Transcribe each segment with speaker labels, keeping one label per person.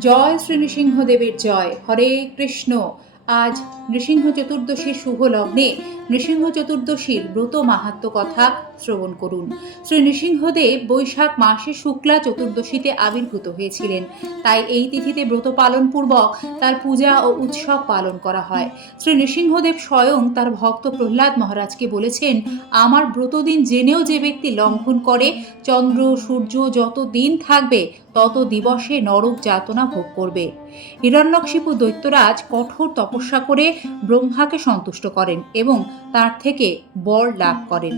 Speaker 1: জয় শ্রী নৃসিংহদেবের জয়। হরে কৃষ্ণ। আজ নৃসিংহ চতুর্দশী শুভ লগ্নে নৃসিংহ চতুর্দশীর ব্রত মাহাত্ম কথা শ্রবণ করুন। শ্রী নৃসিংহদেব বৈশাখ মাসে শুক্লা চতুর্দশীতে আবির্ভূত হয়েছিলেন। তাই এই তিথিতে ব্রত পালন পূর্বক তার পূজা ও উৎসব পালন করা হয়। শ্রী নৃসিংহদেব স্বয়ং তার ভক্ত প্রহ্লাদ মহারাজকে বলেছেন, আমার ব্রতদিন জেনেও যে ব্যক্তি লঙ্ঘন করে, চন্দ্র, সূর্য যত দিন থাকবে, তত দিবসে নরক যাতনা ভোগ করবে। হিরণ্যকশিপু দৈত্যরাজ কঠোর তপস্যা করে ব্রহ্মাকে সন্তুষ্ট করেন এবং তার থেকে বর লাভ করেন।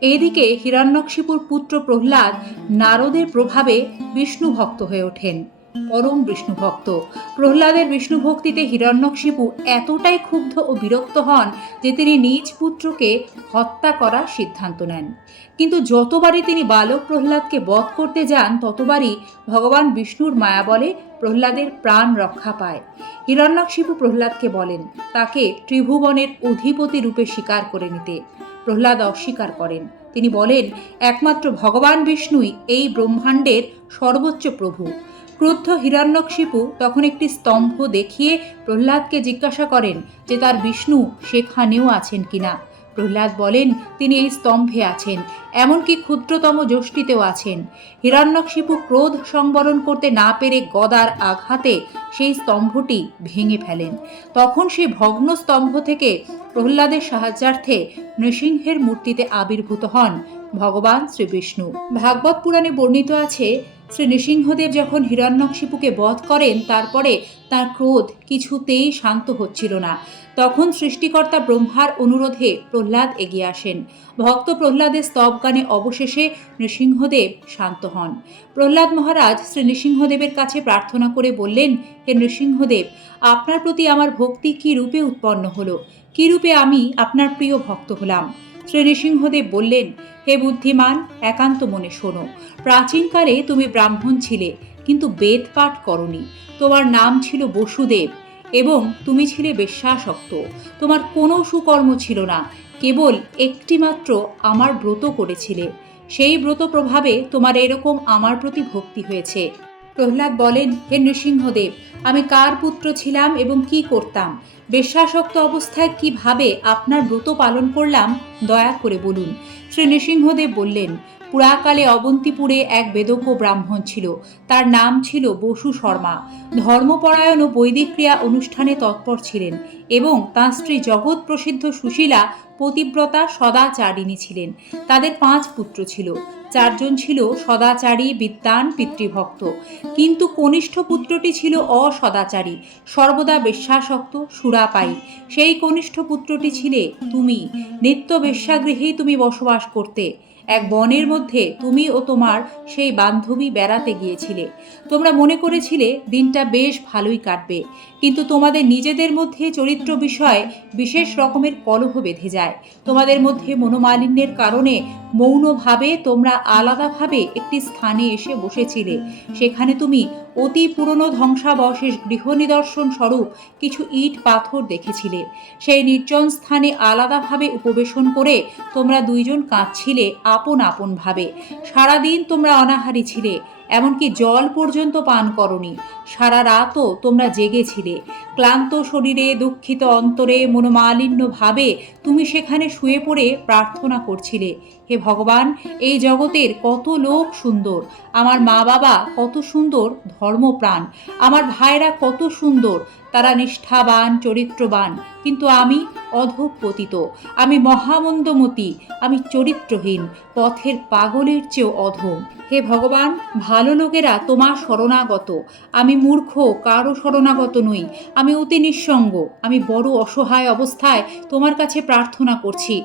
Speaker 1: এইদিকে হিরণ্যকশিপুর পুত্র প্রহ্লাদ নারদের প্রভাবে বিষ্ণু ভক্ত হয়ে ওঠেন। পরম বিষ্ণুভক্ত প্রহ্লাদের বিষ্ণু ভক্তিতে হিরণ্যকশিপু এতটাই ক্ষুব্ধ ও বিরক্ত হন যে তিনি নিজ পুত্রকে হত্যা করার সিদ্ধান্ত নেন। কিন্তু যতবারই তিনি বালক প্রহ্লাদকে বধ করতে যান, ততবারই ভগবান বিষ্ণুর মায়া বলে প্রহ্লাদের প্রাণ রক্ষা পায়। হিরণ্যকশিপু প্রহ্লাদকে বলেন, তাকে ত্রিভুবনের অধিপতি রূপে স্বীকার করে নিতে। প্রহ্লাদ অস্বীকার করেন। তিনি বলেন, একমাত্র ভগবান বিষ্ণুই এই ব্রহ্মাণ্ডের সর্বোচ্চ প্রভু। ক্রুদ্ধ হিরণ্যকশিপু তখন একটি স্তম্ভ দেখিয়ে প্রহ্লাদকে জিজ্ঞাসা করেন যে তার বিষ্ণু সেখানেও আছেন কিনা। প্রহ্লাদ বলেন, তিনি এই স্তম্ভে আছেন, এমনকি ক্ষুদ্রতম যষ্টিতেও আছেন। হিরণ্যকশিপু ক্রোধ সংবরণ করতে না পেরে গদার আঘাতে সেই স্তম্ভটি ভেঙে ফেলেন। তখন সেই ভগ্ন স্তম্ভ থেকে প্রহ্লাদের সাহায্যার্থে নৃসিংহের মূর্তিতে আবির্ভূত হন ভগবান শ্রীবিষ্ণু। ভাগবত পুরাণে বর্ণিত আছে শ্রী নৃসিংহদেব যখন হিরণ্যকশিপুকে বধ করেন, তারপরে তার ক্রোধ কিছুতেই শান্ত হচ্ছিল না। তখন সৃষ্টিকর্তা ব্রহ্মার অনুরোধে প্রহ্লাদ এগিয়ে আসেন। ভক্ত প্রহ্লাদের স্তব গানে অবশেষে নৃসিংহদেব শান্ত হন। প্রহ্লাদ মহারাজ শ্রী নৃসিংহদেবের কাছে প্রার্থনা করে বললেন, হে নৃসিংহদেব, আপনার প্রতি আমার ভক্তি কী রূপে উৎপন্ন হলো? কী রূপে আমি আপনার প্রিয় ভক্ত হলাম? শ্রী নৃসিংহদেব বললেন, হে বুদ্ধিমান, একান্ত মনে শোনো। প্রাচীনকালে তুমি ব্রাহ্মণ ছিলে, কিন্তু বেদ পাঠ করনি। তোমার নাম ছিল বসুদেব এবং তুমি ছিলে বেশ্যাসক্ত তোমার কোনো সুকর্ম ছিল না, কেবল একটিমাত্র আমার ব্রত করেছিলে। সেই ব্রত প্রভাবে তোমার এরকম আমার প্রতি ভক্তি হয়েছে। প্রহ্লাদ বলেন, হে নৃসিংহদেব, আমি কার পুত্র ছিলাম এবং কি করতাম? বেশ্যাসক্ত অবস্থায় কীভাবে আপনার ব্রত পালন করলাম? দয়া করে বলুন। শ্রী নৃসিংহদেব বললেন, পুরাকালে অবন্তিপুরে এক বেদজ্ঞ ব্রাহ্মণ ছিল। তার নাম ছিল বসু শর্মা। ধর্মপরায়ণ ও বৈদিক ক্রিয়া অনুষ্ঠানে তৎপর ছিলেন এবং তাঁর স্ত্রী জগৎ প্রসিদ্ধ সুশীলা পতিব্রতা সদাচারিণী ছিলেন। তাদের পাঁচ পুত্র ছিল। চারজন ছিল সদাচারী বিদ্যান পিতৃভক্ত। কিন্তু কনিষ্ঠ পুত্রটি ছিল অসদাচারী, সর্বদা বেশ্যাসক্ত সুরাপাই সেই কনিষ্ঠ পুত্রটি ছিলে, তুমি। নিত্য বেশ্যাগৃহেই তুমি বসবাস করতে। এক বনের মধ্যে তুমি ও তোমার সেই বান্ধবী বেড়াতে গিয়েছিলে। তোমরা মনে করেছিলে দিনটা বেশ ভালোই কাটবে, কিন্তু তোমাদের নিজেদের মধ্যে চরিত্র বিষয়ে বিশেষ রকমের কলহ বেঁধে যায়। তোমাদের মধ্যে মনোমালিন্যের কারণে মৌনভাবে তোমরা আলাদাভাবে একটি স্থানে এসে বসেছিলে। সেখানে তুমি অতি পুরনো ধ্বংসাবশেষ গৃহ নিদর্শন স্বরূপ কিছু ইট পাথর দেখেছিলে। সেই নির্জন স্থানে আলাদাভাবে উপবেশন করে তোমরা দুইজন কাঁদছিলে আপন আপনভাবে সারাদিন তোমরা অনাহারী ছিলে। এমনকি জল পর্যন্ত পান করনি। সারা রাতও তোমরা জেগেছিলে। ক্লান্ত শরীরে, দুঃখিত অন্তরে মনোমালিন্য ভাবে তুমি সেখানে শুয়ে পড়ে প্রার্থনা করছিলে। হে ভগবান, এই জগতের কত লোক সুন্দর। আমার মা বাবা কত সুন্দর ধর্মপ্রাণ। আমার ভাইরা কত সুন্দর। তারা নিষ্ঠাবান, চরিত্রবান। কিন্তু আমি অধপতিত, আমি মহামন্দমতি, আমি চরিত্রহীন, পথের পাগলের চেয়েও অধম হে ভগবান, ভালো লোকেরা তোমার শরণাগত, আমি মূর্খ, কারও শরণাগত নই, আমি অতি নিঃসঙ্গ, আমি বড় অসহায় অবস্থায় তোমার কাছে প্রার্থনা করছি।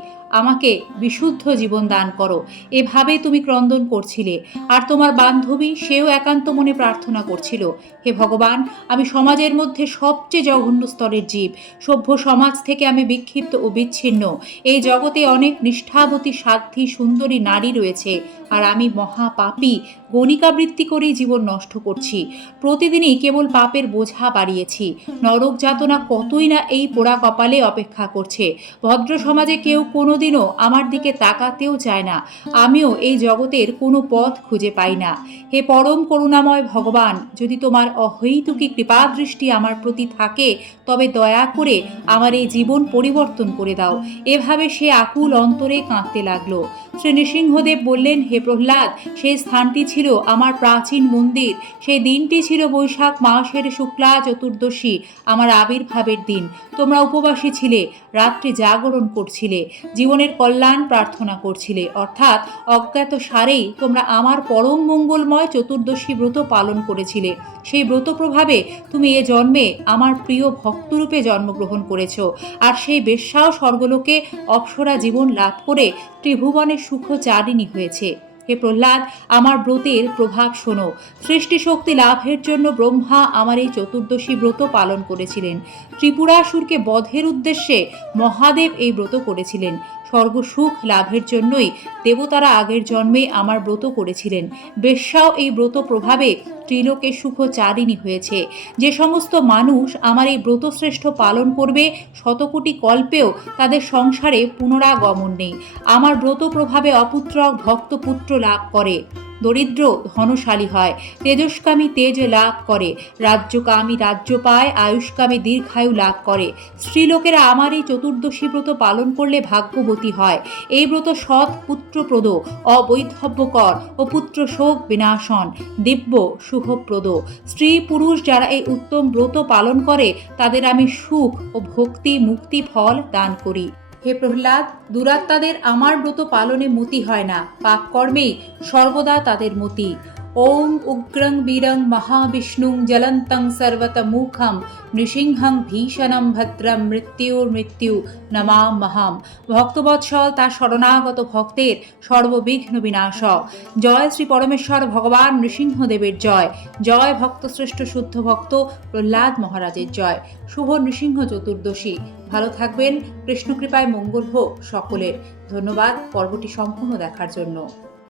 Speaker 1: আমাকে বিশুদ্ধ জীবন দান করো। এভাবে তুমি ক্রন্দন করছিলে। আর তোমার বান্ধবী সেও একান্ত মনে প্রার্থনা করছিল, হে ভগবান, আমি সমাজের মধ্যে সবচেয়ে জঘন্য স্তরের জীব। সভ্য সমাজ থেকে আমি বিক্ষিপ্ত ও বিচ্ছিন্ন। এই জগতে অনেক নিষ্ঠাবতী, সাধ্যী, সুন্দরী নারী রয়েছে। আর আমি মহাপাপী গণিকাবৃত্তি করেই জীবন নষ্ট করছি। প্রতিদিনই কেবল পাপের বোঝা বাড়িয়েছি। নরক যাতনা কতই না এই পোড়া কপালে অপেক্ষা করছে। ভদ্র সমাজে কেউ কোনোদিনও আমার দিকে তাকাতেও চায় না। আমিও এই জগতের কোনো পথ খুঁজে পাই না। হে পরম করুণাময় ভগবান, যদি তোমার অহৈতুকী কৃপাদৃষ্টি আমার প্রতি থাকে, তবে দয়া করে আমার এই জীবন পরিবর্তন করে দাও। এভাবে সে আকুল অন্তরে কাঁদতে লাগল। শ্রী নৃসিংহদেব বললেন, হে প্রহ্লাদ, সেই স্থানটি ছিল আমার প্রাচীন মন্দির। সেই দিনটি ছিল বৈশাখ মাসের শুক্লা চতুর্দশী, আমার আবির্ভাবের দিন। তোমরা উপবাসী ছিলে, রাত্রি জাগরণ করছিলে, জীবনের কল্যাণ প্রার্থনা করছিলে। অর্থাৎ অজ্ঞাত সারেই তোমরা আমার পরম মঙ্গলময় চতুর্দশী ব্রত পালন করেছিলে। সেই ব্রত প্রভাবে তুমি এ জন্মে আমার প্রিয় ভক্তরূপে জন্মগ্রহণ করেছ। আর সেই বেশ্যাও স্বর্গলোকে অপ্সরা জীবন লাভ করে ত্রিভুবনের সুখচারিণী হয়েছে। হে প্রহ্লাদ, আমার ব্রতের প্রভাব শোনো। সৃষ্টি শক্তি লাভের জন্য ব্রহ্মা আমার এই চতুর্দশী ব্রত পালন করেছিলেন। ত্রিপুরাসুরকে বধের উদ্দেশ্যে মহাদেব এই ব্রত করেছিলেন। স্বর্গসুখ লাভের জন্যই দেবতারা আগের জন্মে আমার ব্রত করেছিলেন। বেশ্যাও এই ব্রত প্রভাবে ত্রিলোকে সুখচারিণী হয়েছে। যে সমস্ত মানুষ আমার এই ব্রতশ্রেষ্ঠ পালন করবে, শতকোটি কল্পেও তাদের সংসারে পুনরাগমন নেই। আমার ব্রত প্রভাবে অপুত্রক ভক্তপুত্র লাভ করে। দরিদ্র ধনশালী হয়। তেজস্কামী তেজ লাভ করে। রাজ্যকামী রাজ্য পায়, আয়ুষ্কামী দীর্ঘায়ু লাভ করে। স্ত্রীলোকেরা আমার এই চতুর্দশী ব্রত পালন করলে ভাগ্যবতী হয়। এই ব্রত সৎ, পুত্রপ্রদ, অবৈধব্যকর ও পুত্র শোক বিনাশন, দিব্য, শুভপ্রদ। স্ত্রী, পুরুষ যারা এই উত্তম ব্রত পালন করে, তাদের আমি সুখ ও ভক্তি, মুক্তি, ফল দান করি। হে প্রহ্লাদ দুরাত্মাদের আমার ব্রত পালনে মতি হয় না। পাপ কর্মেই সর্বদা তাদের মতি। ওম উগ্রং বীরং মহাবিষ্ণুং জ্বলন্তং সর্বতমুখম নৃসিংহং ভীষণম ভদ্রম মৃত্যুর মৃত্যু নমা মহাম ভক্তবৎসল তার শরণাগত ভক্তের সর্ববিঘ্ন বিনাশক জয় শ্রী পরমেশ্বর ভগবান নৃসিংহদেবের জয়। জয় ভক্তশ্রেষ্ঠ শুদ্ধ ভক্ত প্রহ্লাদ মহারাজের জয়। শুভ নৃসিংহ চতুর্দশী। ভালো থাকবেন, কৃষ্ণকৃপায় মঙ্গল হোক সকলের। ধন্যবাদ, পর্বটি সম্পূর্ণ দেখার জন্য।